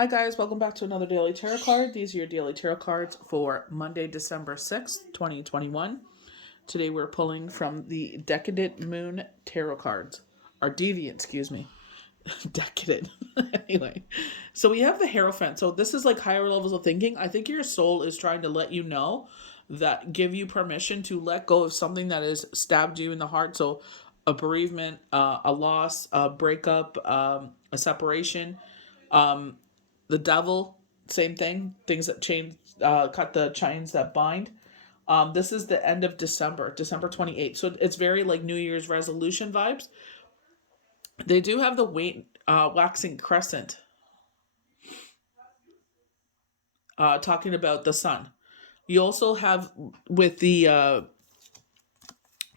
Hi guys, welcome back to another Daily Tarot card. These are your Daily Tarot cards for Monday, December 6th, 2021. Today we're pulling from the Decadent Moon Tarot cards. Or Deviant, excuse me. Decadent. Anyway, so we have the Hierophant. So this is like higher levels of thinking. I think your soul is trying to let you know that give you permission to let go of something that has stabbed you in the heart. So a bereavement, a loss, a breakup, a separation, the devil, same thing. Things that change, cut the chains that bind. This is the end of December, December 28th. So it's very like New Year's resolution vibes. They do have the waxing crescent, talking about the sun. You also have with the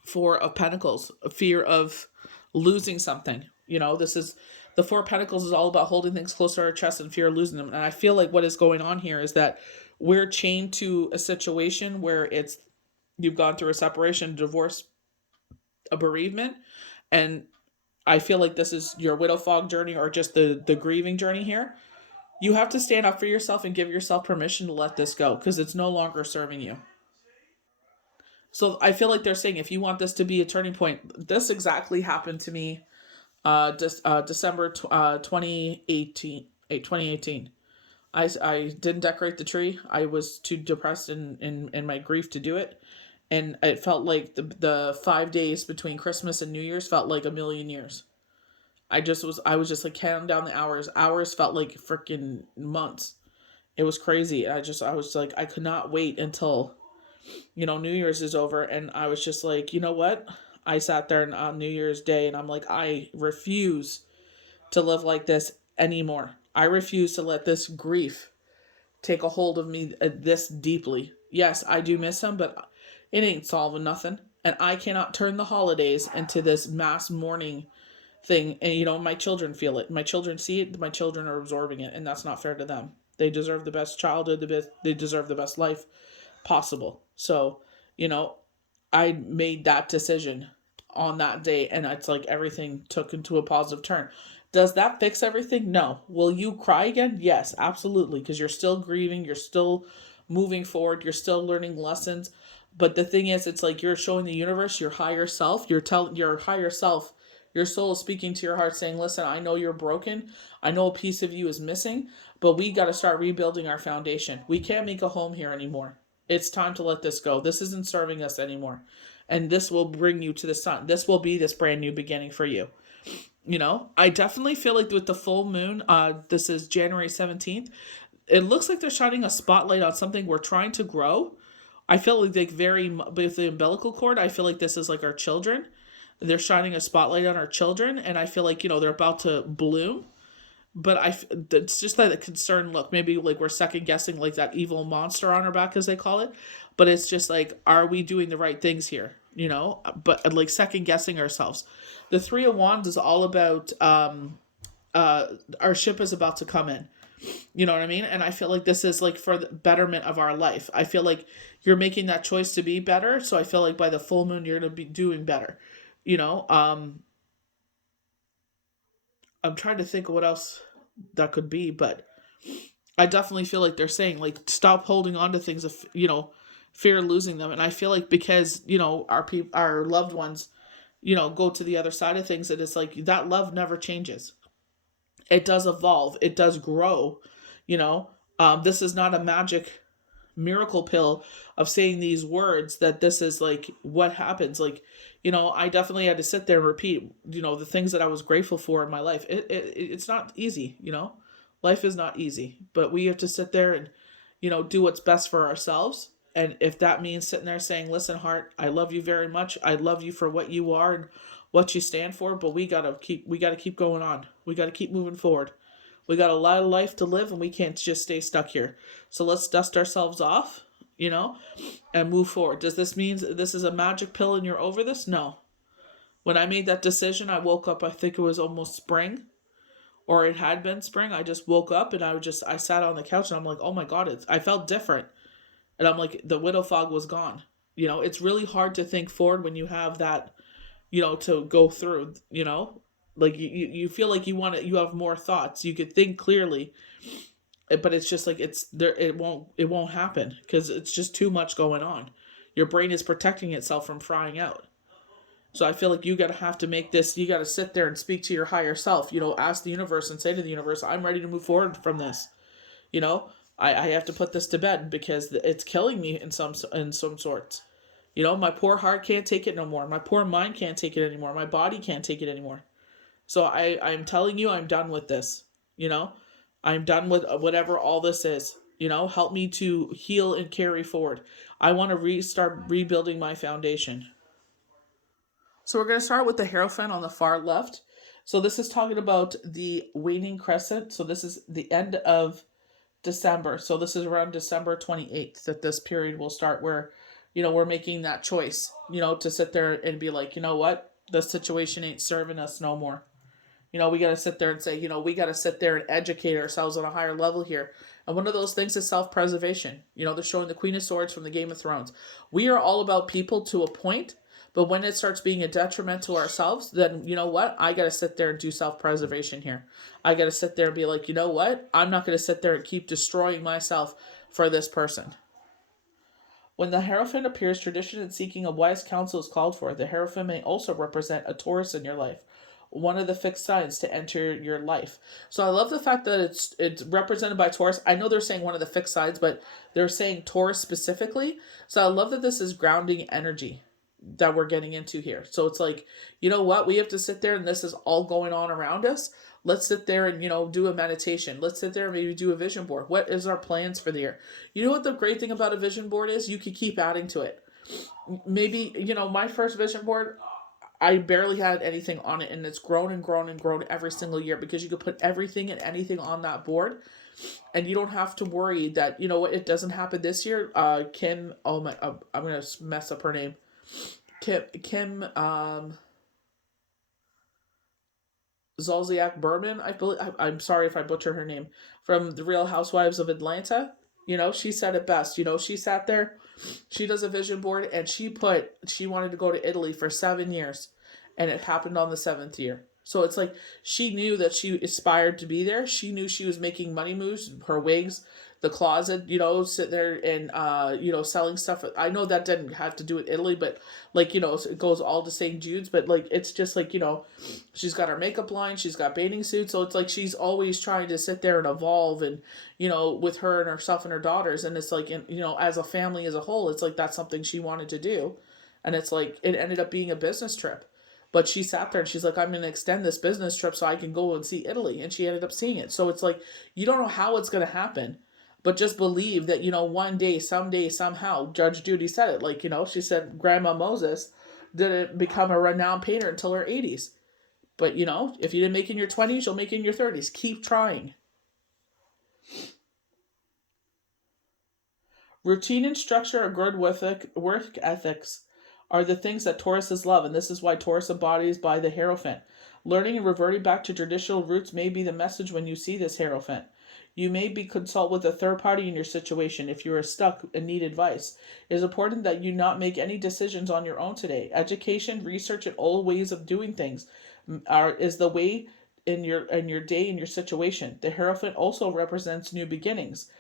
Four of Pentacles, a fear of losing something. This is the Four of Pentacles is all about holding things close to our chest and fear of losing them. And I feel like what is going on here is that we're chained to a situation where you've gone through a separation, divorce, a bereavement, and I feel like this is your widow fog journey or just the grieving journey here. You have to stand up for yourself and give yourself permission to let this go because it's no longer serving you. So I feel like they're saying if you want this to be a turning point, this exactly happened to me December 2018. I didn't decorate the tree. I was too depressed in my grief to do it. And it felt like the 5 days between Christmas and New Year's felt like a million years. I was just like counting down the hours. Hours felt like freaking months. It was crazy. I was like, I could not wait until, New Year's is over. And I was just like, you know what? I sat there on New Year's Day and I'm like, I refuse to live like this anymore. I refuse to let this grief take a hold of me this deeply. Yes, I do miss him, but it ain't solving nothing. And I cannot turn the holidays into this mass mourning thing. And, my children feel it. My children see it. My children are absorbing it. And that's not fair to them. They deserve the best childhood. They deserve the best life possible. So, I made that decision on that day. And it's like everything took into a positive turn. Does that fix everything? No. Will you cry again? Yes, absolutely. Because you're still grieving. You're still moving forward. You're still learning lessons. But the thing is, it's like you're showing the universe your higher self. You're telling your higher self, your soul is speaking to your heart saying, listen, I know you're broken. I know a piece of you is missing. But we got to start rebuilding our foundation. We can't make a home here anymore. It's time to let this go. This isn't serving us anymore. And this will bring you to the sun. This will be this brand new beginning for you. I definitely feel like with the full moon, this is January 17th, it looks like they're shining a spotlight on something we're trying to grow. I feel like with the umbilical cord, I feel like this is like our children. They're shining a spotlight on our children, and I feel like, they're about to bloom. But it's just that concern look. Maybe like we're second guessing like that evil monster on our back, as they call it. But it's just like, are we doing the right things here? But like second guessing ourselves. The Three of Wands is all about our ship is about to come in. You know what I mean? And I feel like this is like for the betterment of our life. I feel like you're making that choice to be better. So I feel like by the full moon, you're going to be doing better. You know, I'm trying to think of what else that could be, but I definitely feel like they're saying like stop holding on to things of fear of losing them. And I feel like because our loved ones go to the other side of things, that it's like that love never changes. It does evolve. It does grow. This is not a magic miracle pill of saying these words that this is like what happens. Like, I definitely had to sit there and repeat, the things that I was grateful for in my life. It's not easy, life is not easy, but we have to sit there and, do what's best for ourselves. And if that means sitting there saying, listen, heart, I love you very much. I love you for what you are and what you stand for, but we gotta keep going on. We gotta keep moving forward. We got a lot of life to live and we can't just stay stuck here. So let's dust ourselves off, and move forward. Does this mean this is a magic pill and you're over this? No. When I made that decision, I woke up, I think it was almost spring, or it had been spring. I just woke up and I sat on the couch and I'm like, oh my God, I felt different. And I'm like, the widow fog was gone. It's really hard to think forward when you have that, to go through, like you feel like you have more thoughts. You could think clearly, But it's just like it's there. It won't happen because it's just too much going on. Your brain is protecting itself from frying out. So I feel like you gotta have to make this. You gotta sit there and speak to your higher self. Ask the universe and say to the universe, "I'm ready to move forward from this." You know, I have to put this to bed because it's killing me in some sorts. My poor heart can't take it no more. My poor mind can't take it anymore. My body can't take it anymore. So I'm telling you, I'm done with this. You know, I'm done with whatever all this is. Help me to heal and carry forward. I want to restart rebuilding my foundation. So we're going to start with the Hierophant on the far left. So this is talking about the waning crescent. So this is the end of December. So this is around December 28th that this period will start where, we're making that choice, to sit there and be like, you know what? The situation ain't serving us no more. We got to sit there and say, we got to sit there and educate ourselves on a higher level here. And one of those things is self preservation. They're showing the Queen of Swords from the Game of Thrones. We are all about people to a point, but when it starts being a detriment to ourselves, then you know what? I got to sit there and do self preservation here. I got to sit there and be like, you know what? I'm not going to sit there and keep destroying myself for this person. When the Hierophant appears, tradition in seeking a wise counsel is called for. The Hierophant may also represent a Taurus in your life, one of the fixed signs to enter your life. So I love the fact that it's represented by Taurus. I know they're saying one of the fixed signs, but they're saying Taurus specifically. So I love that this is grounding energy that we're getting into here. So it's like, you know what? We have to sit there and this is all going on around us. Let's sit there and, do a meditation. Let's sit there and maybe do a vision board. What is our plans for the year? You know what the great thing about a vision board is? You could keep adding to it. Maybe, my first vision board, I barely had anything on it, and it's grown and grown and grown every single year because you could put everything and anything on that board, and you don't have to worry that what it doesn't happen this year. Kim, oh my, I'm gonna mess up her name. Kim Zolciak Berman, I believe. I'm sorry if I butcher her name. From the Real Housewives of Atlanta. She said it best. She sat there, she does a vision board, and she wanted to go to Italy for 7 years, and it happened on the seventh year. So it's like she knew that she aspired to be there. She knew she was making money moves, her wigs, the closet, sitting there and selling stuff. I know that didn't have to do with Italy, but like, it goes all to St. Jude's, but like it's just like, she's got her makeup line, she's got bathing suits, so it's like she's always trying to sit there and evolve and with her and herself and her daughters, and it's like as a family as a whole, it's like that's something she wanted to do, and it's like it ended up being a business trip. But she sat there and she's like, I'm going to extend this business trip so I can go and see Italy. And she ended up seeing it. So it's like, you don't know how it's going to happen, but just believe that, one day, someday, somehow, Judge Judy said it. Like, she said Grandma Moses didn't become a renowned painter until her 80s. But, if you didn't make it in your 20s, you'll make it in your 30s. Keep trying. Routine and structure are good work ethics are the things that Tauruses love, and this is why Taurus embodies by the Hierophant. Learning and reverting back to traditional roots may be the message when you see this Hierophant. You may be consult with a third party in your situation if you are stuck and need advice. It is important that you not make any decisions on your own today. Education, research, and old ways of doing things is the way in your day in your situation. The Hierophant also represents new beginnings,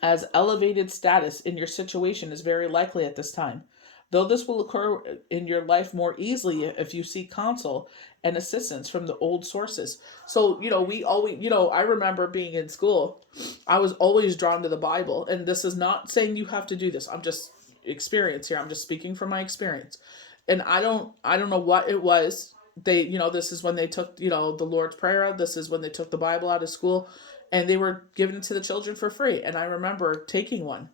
as elevated status in your situation is very likely at this time. Though this will occur in your life more easily if you seek counsel and assistance from the old sources. So, we always, I remember being in school, I was always drawn to the Bible. And this is not saying you have to do this. I'm just experience here. I'm just speaking from my experience. And I don't know what it was. This is when they took, the Lord's Prayer out. This is when they took the Bible out of school and they were given it to the children for free. And I remember taking one,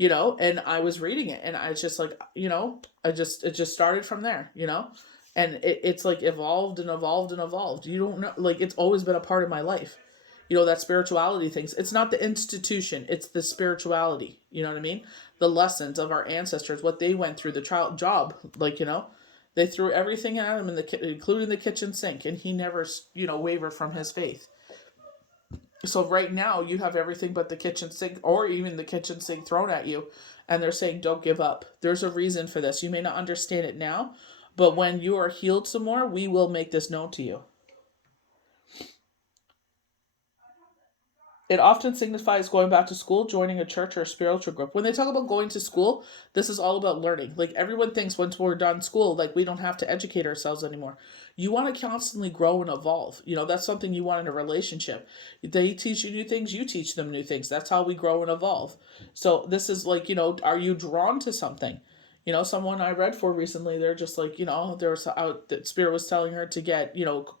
and I was reading it and I was just like, it just started from there, and it's like evolved and evolved and evolved. You don't know, like it's always been a part of my life. That spirituality things. It's not the institution, it's the spirituality. You know what I mean? The lessons of our ancestors, what they went through, the child job, like, they threw everything at him including the kitchen sink, and he never, wavered from his faith. So right now you have everything but the kitchen sink, or even the kitchen sink thrown at you, and they're saying don't give up. There's a reason for this. You may not understand it now, but when you are healed some more, we will make this known to you. It often signifies going back to school, joining a church or a spiritual group. When they talk about going to school, this is all about learning. Like everyone thinks once we're done school, like we don't have to educate ourselves anymore. You want to constantly grow and evolve. That's something you want in a relationship. They teach you new things, you teach them new things. That's how we grow and evolve. So this is like, are you drawn to something? Someone I read for recently, they're just like, there was out that Spirit was telling her to get,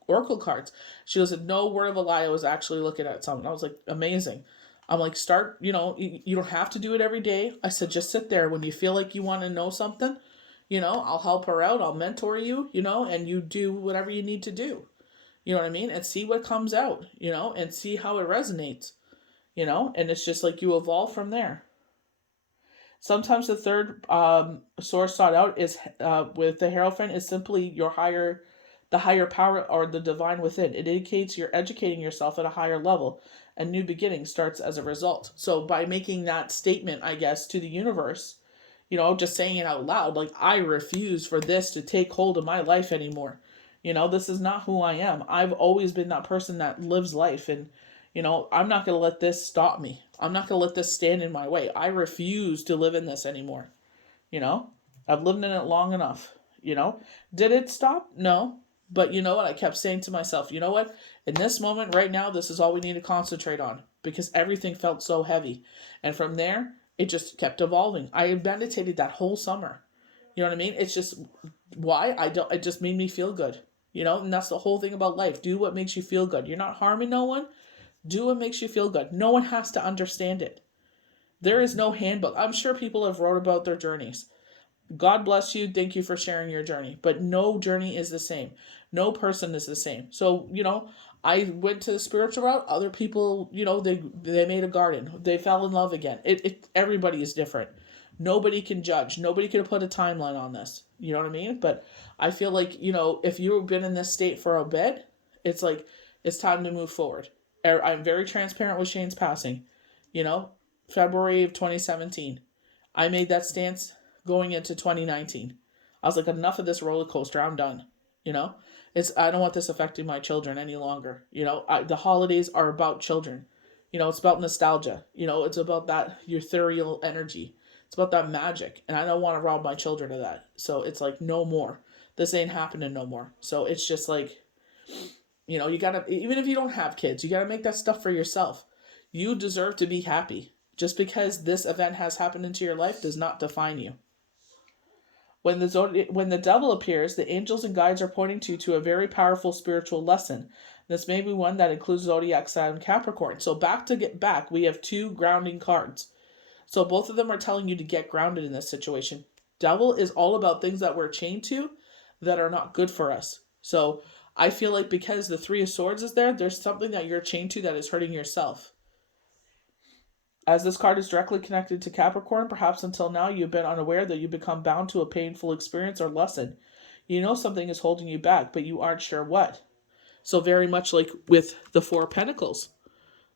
oracle cards. She was, no word of a lie, I was actually looking at something. I was like, amazing. I'm like, start, you don't have to do it every day. I said, just sit there when you feel like you want to know something, I'll help her out. I'll mentor you, and you do whatever you need to do. You know what I mean? And see what comes out, and see how it resonates, and it's just like you evolve from there. Sometimes the third source sought out is with the Hierophant is simply the higher power or the divine within. It indicates you're educating yourself at a higher level. A new beginning starts as a result. So by making that statement, I guess, to the universe, just saying it out loud, like I refuse for this to take hold of my life anymore. This is not who I am. I've always been that person that lives life, and I'm not going to let this stop me. I'm not going to let this stand in my way. I refuse to live in this anymore. You know, I've lived in it long enough. Did it stop? No. But you know what? I kept saying to myself, you know what? In this moment right now, this is all we need to concentrate on because everything felt so heavy. And from there, it just kept evolving. I meditated that whole summer. You know what I mean? It's just why I don't, it just made me feel good. And that's the whole thing about life. Do what makes you feel good. You're not harming no one. Do what makes you feel good. No one has to understand it. There is no handbook. I'm sure people have wrote about their journeys. God bless you. Thank you for sharing your journey. But no journey is the same. No person is the same. So, I went to the spiritual route. Other people, they made a garden. They fell in love again. Everybody is different. Nobody can judge. Nobody can put a timeline on this. You know what I mean? But I feel like, if you've been in this state for a bit, it's like, it's time to move forward. I'm very transparent with Shane's passing. February of 2017. I made that stance going into 2019. I was like, enough of this roller coaster. I'm done. I don't want this affecting my children any longer. The holidays are about children. It's about nostalgia. It's about that ethereal energy. It's about that magic. And I don't want to rob my children of that. So it's like, no more. This ain't happening no more. So it's just like, you gotta, even if you don't have kids, you gotta make that stuff for yourself. You deserve to be happy. Just because this event has happened into your life does not define you. When the devil appears, the angels and guides are pointing to a very powerful spiritual lesson. This may be one that includes zodiac sign Capricorn. So back, we have two grounding cards. So both of them are telling you to get grounded in this situation. Devil is all about things that we're chained to that are not good for us. So I feel like because the Three of Swords is there, there's something that you're chained to that is hurting yourself. As this card is directly connected to Capricorn, perhaps until now you've been unaware that you become bound to a painful experience or lesson. You know something is holding you back, but you aren't sure what. So very much like with the Four of Pentacles.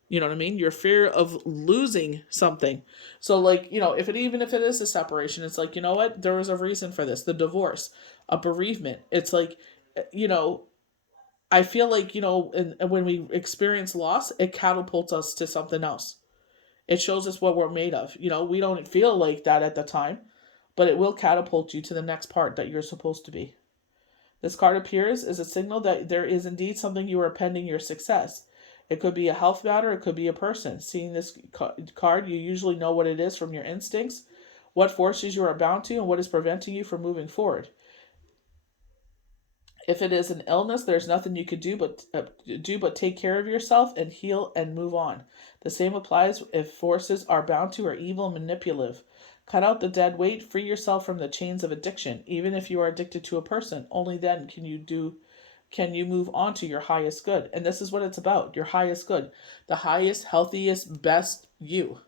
You know what I mean? Your fear of losing something. So like, even if it is a separation, it's like, you know what? There was a reason for this. The divorce, a bereavement. It's like, I feel like, when we experience loss, it catapults us to something else. It shows us what we're made of. We don't feel like that at the time, but it will catapult you to the next part that you're supposed to be. This card appears as a signal that there is indeed something you are pending your success. It could be a health matter, it could be a person. Seeing this card, you usually know what it is from your instincts, what forces you are bound to, and what is preventing you from moving forward. If it is an illness, there's nothing you could do but take care of yourself and heal and move on. The same applies if forces are bound to or evil and manipulative. Cut out the dead weight, free yourself from the chains of addiction. Even if you are addicted to a person, only then can you move on to your highest good. And this is what it's about, your highest good. The highest, healthiest, best you.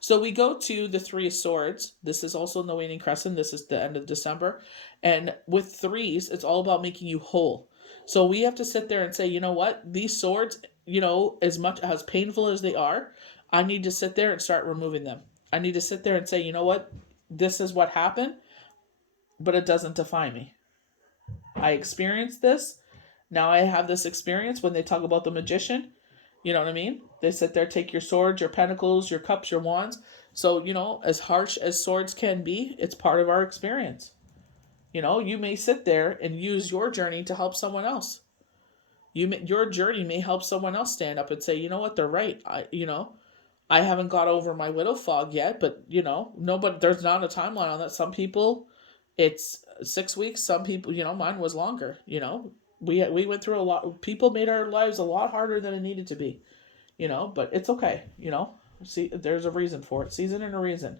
So we go to the Three of Swords. This is also in the waning crescent. This is the end of December. And with threes, it's all about making you whole. So we have to sit there and say, you know what? These swords, as much as painful as they are, I need to sit there and start removing them. I need to sit there and say, you know what? This is what happened, but it doesn't define me. I experienced this. Now I have this experience when they talk about the magician. You know what I mean? They sit there, take your swords, your pentacles, your cups, your wands. So, as harsh as swords can be, it's part of our experience. You may sit there and use your journey to help someone else. Your journey may help someone else stand up and say, you know what, they're right. I haven't got over my widow fog yet, but no, but there's not a timeline on that. Some people, it's 6 weeks. Some people, mine was longer. We went through a lot. People made our lives a lot harder than it needed to be. But it's okay. See, there's a reason for it. Season and a reason.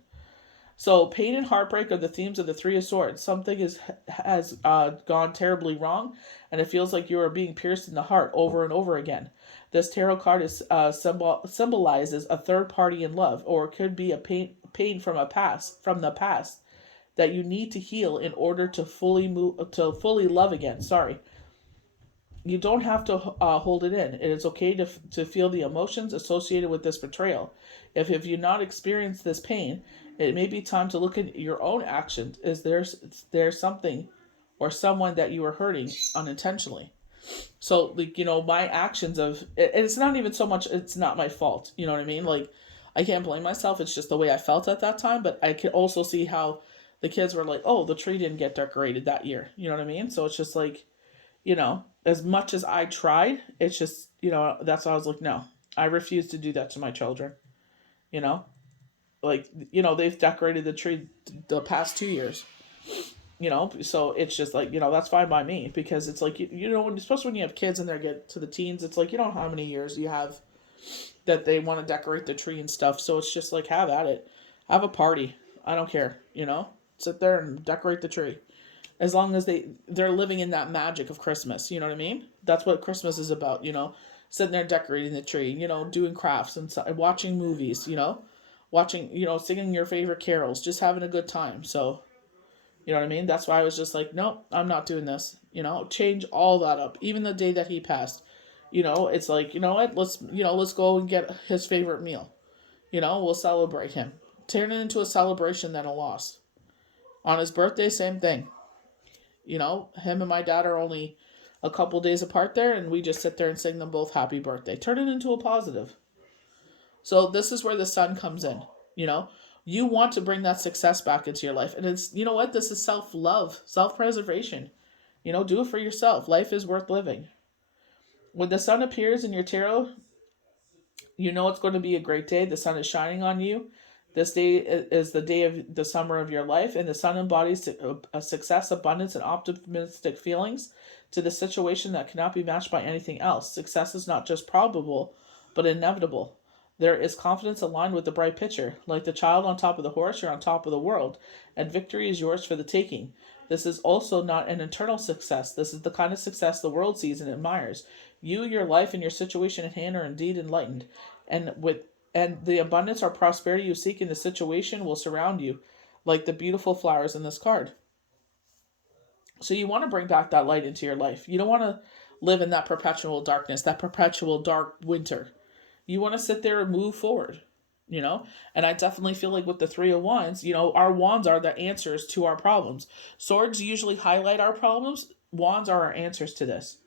So pain and heartbreak are the themes of the Three of Swords. Something has gone terribly wrong, and it feels like you are being pierced in the heart over and over again. This tarot card symbolizes a third party in love, or it could be a pain from the past that you need to heal in order to fully love again. Sorry. You don't have to hold it in. It is okay to feel the emotions associated with this betrayal. If you not experienced this pain, it may be time to look at your own actions. Is there something or someone that you are hurting unintentionally? So, my actions it's not even so much, it's not my fault. You know what I mean? Like, I can't blame myself. It's just the way I felt at that time. But I could also see how the kids were like, oh, the tree didn't get decorated that year. You know what I mean? So it's just like, as much as I tried, it's just, that's why I was like, no, I refuse to do that to my children. You know, like, they've decorated the tree the past 2 years, so it's just like, that's fine by me, because it's like, especially when you have kids and they get to the teens, it's like, how many years you have that they want to decorate the tree and stuff. So it's just like, have at it. Have a party. I don't care, sit there and decorate the tree. As long as they're living in that magic of Christmas, you know what I mean? That's what Christmas is about, sitting there decorating the tree, doing crafts and watching movies, watching, singing your favorite carols, just having a good time. So, you know what I mean? That's why I was just like, no, I'm not doing this. Change all that up. Even the day that he passed, it's like, you know what? Let's go and get his favorite meal. We'll celebrate him. Turn it into a celebration than a loss. On his birthday, same thing. Him and my dad are only a couple days apart there, and we just sit there and sing them both happy birthday. Turn it into a positive. So this is where the sun comes in. You want to bring that success back into your life. And it's, what? This is self-love, self-preservation. Do it for yourself. Life is worth living. When the sun appears in your tarot, it's going to be a great day. The sun is shining on you. This day is the day of the summer of your life, and the sun embodies a success, abundance, and optimistic feelings to the situation that cannot be matched by anything else. Success is not just probable, but inevitable. There is confidence aligned with the bright picture. Like the child on top of the horse, you're on top of the world, and victory is yours for the taking. This is also not an internal success. This is the kind of success the world sees and admires. You, your life, and your situation at hand are indeed enlightened, and the abundance or prosperity you seek in the situation will surround you, like the beautiful flowers in this card. So you want to bring back that light into your life. You don't want to live in that perpetual darkness, that perpetual dark winter. You want to sit there and move forward, And I definitely feel like with the Three of Wands, our wands are the answers to our problems. Swords usually highlight our problems. Wands are our answers to this.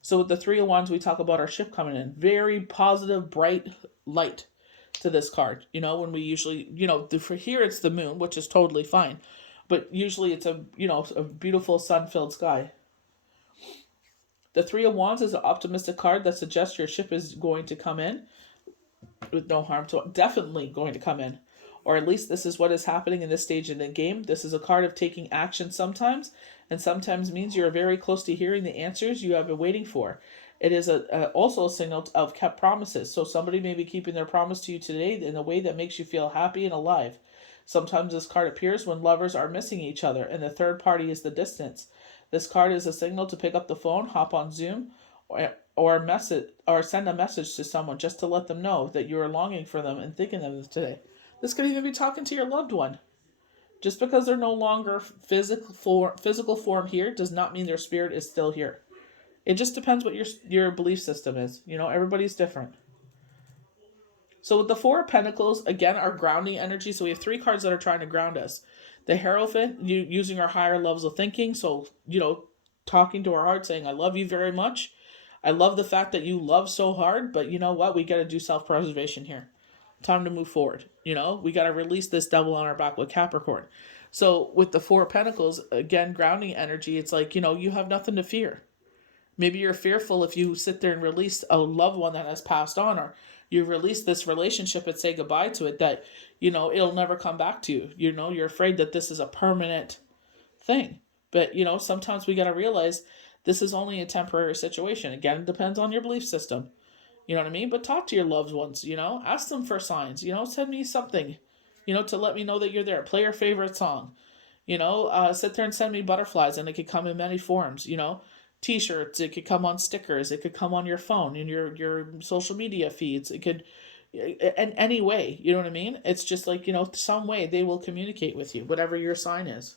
So with the Three of Wands, we talk about our ship coming in. Very positive, bright light to this card. When we usually, for here it's the moon, which is totally fine. But usually it's a beautiful sun-filled sky. The Three of Wands is an optimistic card that suggests your ship is going to come in with no harm to it. Definitely going to come in. Or at least this is what is happening in this stage in the game. This is a card of taking action sometimes, and sometimes means you're very close to hearing the answers you have been waiting for. It is also a signal of kept promises. So somebody may be keeping their promise to you today in a way that makes you feel happy and alive. Sometimes this card appears when lovers are missing each other, and the third party is the distance. This card is a signal to pick up the phone, hop on Zoom, or send a message to someone just to let them know that you are longing for them and thinking of them today. This could even be talking to your loved one. Just because they're no longer physical form here does not mean their spirit is still here. It just depends what your belief system is. Everybody's different. So with the Four of Pentacles, again, our grounding energy. So we have three cards that are trying to ground us. The Hierophant, using our higher levels of thinking. So, talking to our heart, saying, I love you very much. I love the fact that you love so hard, but you know what? We got to do self-preservation here. Time to move forward. We got to release this devil on our back with Capricorn. So with the Four of Pentacles, again, grounding energy, it's like, you have nothing to fear. Maybe you're fearful if you sit there and release a loved one that has passed on, or you release this relationship and say goodbye to it, that, it'll never come back to you. You're afraid that this is a permanent thing. But, sometimes we got to realize this is only a temporary situation. Again, it depends on your belief system. You know what I mean? But talk to your loved ones, ask them for signs, send me something, to let me know that you're there. Play your favorite song, sit there and send me butterflies, and it could come in many forms, t-shirts, it could come on stickers, it could come on your phone, in your social media feeds, it could, in any way, you know what I mean? It's just like, some way they will communicate with you, whatever your sign is.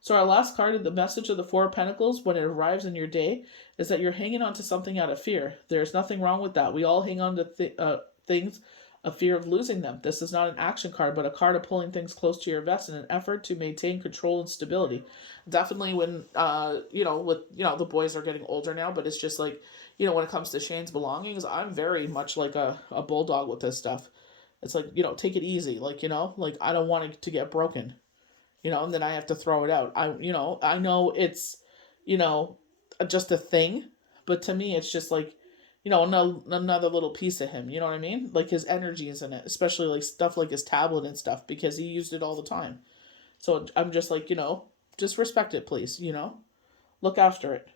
So our last card of the message of the Four of Pentacles, when it arrives in your day, is that you're hanging on to something out of fear. There's nothing wrong with that. We all hang on to things of fear of losing them. This is not an action card, but a card of pulling things close to your vest in an effort to maintain control and stability. Definitely when, the boys are getting older now, but it's just like, when it comes to Shane's belongings, I'm very much like a bulldog with this stuff. It's like, take it easy. Like, like I don't want it to get broken, and then I have to throw it out. I know it's, you know, just a thing, but to me, it's just like, another little piece of him. You know what I mean? Like his energy is in it, especially like stuff like his tablet and stuff, because he used it all the time. So I'm just like, just respect it, please. Look after it.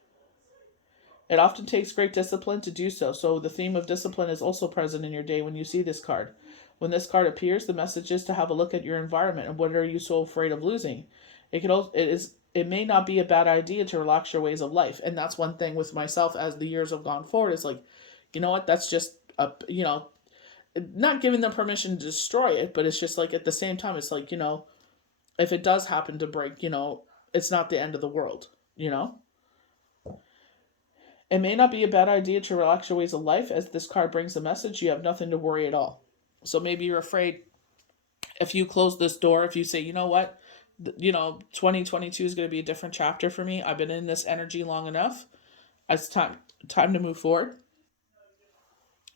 It often takes great discipline to do so. So the theme of discipline is also present in your day when you see this card. When this card appears, the message is to have a look at your environment and what are you so afraid of losing. It may not be a bad idea to relax your ways of life, and that's one thing with myself as the years have gone forward. Is like, you know what? That's just not giving them permission to destroy it, but it's just like at the same time, it's like, if it does happen to break, it's not the end of the world. It may not be a bad idea to relax your ways of life, as this card brings the message you have nothing to worry at all. So maybe you're afraid if you close this door, if you say, 2022 is going to be a different chapter for me. I've been in this energy long enough. It's time to move forward.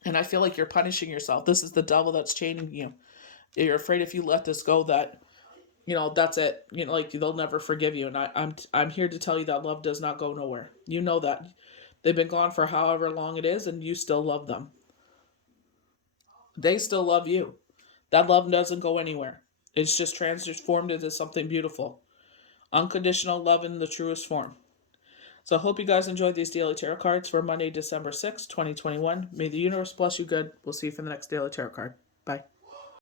And I feel like you're punishing yourself. This is the devil that's chaining you. You're afraid if you let this go that, that's it. Like they'll never forgive you. And I'm here to tell you that love does not go nowhere. You know that. They've been gone for however long it is, and you still love them. They still love you. That love doesn't go anywhere. It's just transformed into something beautiful. Unconditional love in the truest form. So I hope you guys enjoyed these daily tarot cards for Monday, December 6th, 2021. May the universe bless you good. We'll see you for the next daily tarot card. Bye.